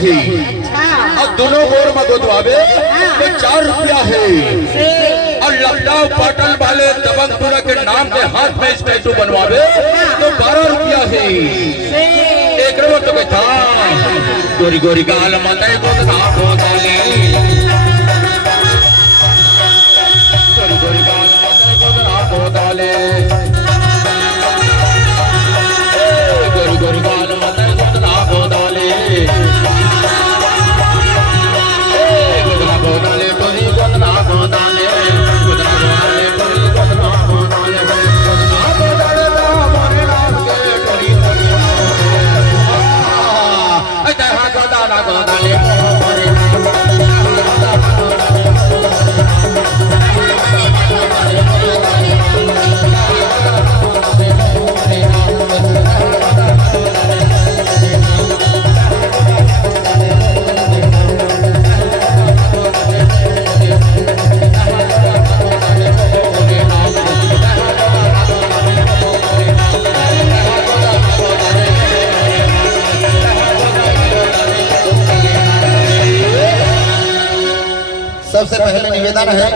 है और दोनों गोर में गोदवावे तो 4 रुपया है। और लखनऊ पाटन वाले दबंगपुरा के नाम के हाथ में स्टैचू बनवावे तो 12 रुपया है। एक रोज तो कहता गोरी गोरी गाल माता गोदना गोदाले, गोरी गोरी गाल माता गोदना गोदाले, गोरी गोरी गाल माता गोदना गोदाले, गोदना गोदाले गोरी गोदना गोदाले, गोदना गोदाले गोरी गोदना गोदाले, गोदना गोदाले मोरे नाम के गोरी गोरी जहाँ गोदाना गोदाले मोरे सबसे पहले निवेदन है